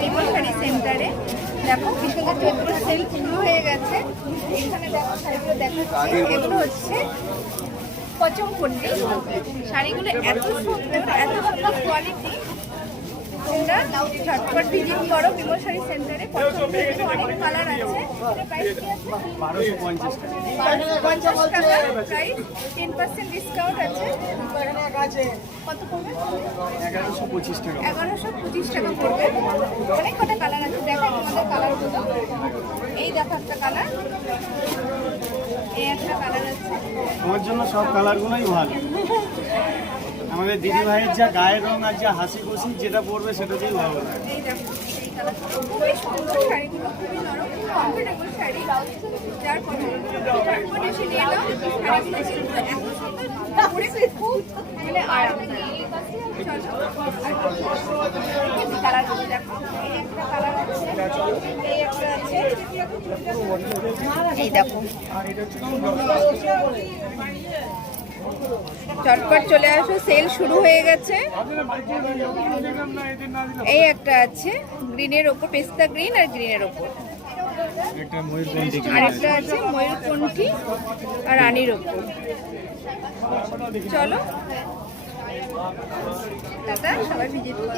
বিমল শাড়ি সেন্টারে। দেখো কি সুন্দর চৈত্র সেল শুরু হয়ে গেছে। এখানে দেখো শাড়িগুলো দেখাচ্ছে, এগুলো হচ্ছে পচমপল্লী শাড়িগুলো। এত সুন্দর, এত সুন্দর কোয়ালিটি। তোমরা ঝটপট ভিজিট করো বিমল শাড়ি সেন্টারে। পচমপল্লীতে অনেক কালার আছে। প্রাইস কি আছে? 1250 টাকা। 1250 টাকা প্রাইস, 10% ডিসকাউন্ট আছে। কত পড়বে? 1125 টাকা। 1125 টাকা পড়বে। অনেক কটা কালার আছে, দেখো তোমাদের কালারগুলো। এই দেখো একটা কালার, এই একটা কালার আছে। আমার জন্য সব কালারগুলোই ভালো। আমাদের দিদি ভাইয়ের যা গায়ের রং আর যা হাসি খুশি, যেটা পরবে সেটাতেই ভালো লাগে। এই দেখো এই কালারটা খুবই সুন্দর, শাড়িগুলো খুবই নরম, খুব কমফোর্টেবল শাড়ি। যার ফলে ঝটপট এসে নিয়ে নাও। শাড়িগুলো কিন্তু এত সুন্দর, পরে খুব মানে আরামদায়ক। চলো কালারগুলো দেখো। এই একটা কালার আছে, এই একটা আছে, এই দেখো। চটপট চলে আসো, সেল শুরু হয়ে গেছে। এই একটা আছে গ্রিনের ওপর, পেস্তা গ্রিন আর গ্রিনের ওপর। আরেকটা আছে ময়ূরকণ্ঠী আর রানীর ওপর। চলো দাদা, সবাই ভিজিট করো।